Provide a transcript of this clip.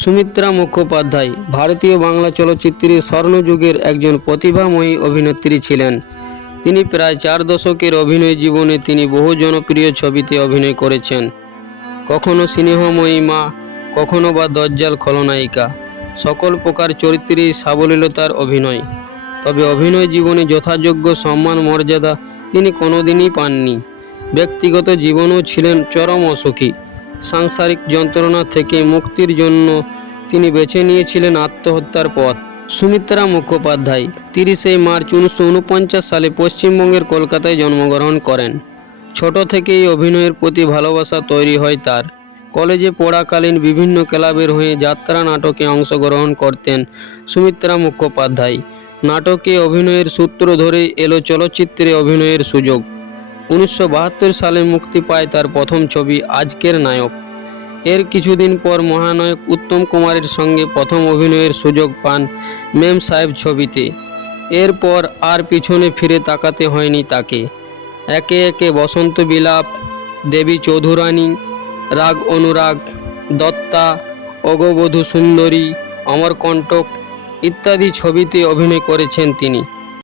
সুমিত্রা মুখোপাধ্যায়, ভারতীয় বাংলা চলচ্চিত্রের স্বর্ণযুগের একজন প্রতিভাময়ী অভিনেত্রী ছিলেন। তিনি প্রায় চার দশকের অভিনয় জীবনে তিনি বহু জনপ্রিয় ছবিতে অভিনয় করেছেন। কখনো স্নেহময়ী মা, কখনো বা দজ্জাল খলনায়িকা, সকল প্রকার চরিত্রেই সাবলীলতার অভিনয়। তবে অভিনয় জীবনে যথাযোগ্য সম্মান, মর্যাদা তিনি কোনোদিনই পাননি। ব্যক্তিগত জীবনও ছিলেন চরম অসুখী। সাংসারিক যন্ত্রণা থেকে মুক্তির জন্য তিনি বেছে নিয়েছিলেন আত্মহত্যার পথ। সুমিত্রা মুখোপাধ্যায় তিরিশে মার্চ উনিশশো উনপঞ্চাশ সালে পশ্চিমবঙ্গের কলকাতায় জন্মগ্রহণ করেন। ছোট থেকেই অভিনয়ের প্রতি ভালোবাসা তৈরি হয় তার। কলেজে পড়াকালীন বিভিন্ন ক্লাবের হয়ে যাত্রা নাটকে অংশগ্রহণ করতেন সুমিত্রা মুখোপাধ্যায়। নাটকে অভিনয়ের সূত্র ধরে এলো চলচ্চিত্রে অভিনয়ের সুযোগ। উনিশশো বাহাত্তর সালে মুক্তি পায় তার প্রথম ছবি আজকের নায়ক। এর কিছুদিন পর মহানায়ক উত্তম কুমারের সঙ্গে প্রথম অভিনয়ের সুযোগ পান মেম সাহেব ছবিতে। এরপর আর পিছনে ফিরে তাকাতে হয়নি তাকে। একে একে বসন্ত বিলাপ, দেবী চৌধুরানী, রাগ অনুরাগ, দত্তা, অগবধূ সুন্দরী, অমরকণ্টক ইত্যাদি ছবিতে অভিনয় করেছেন তিনি।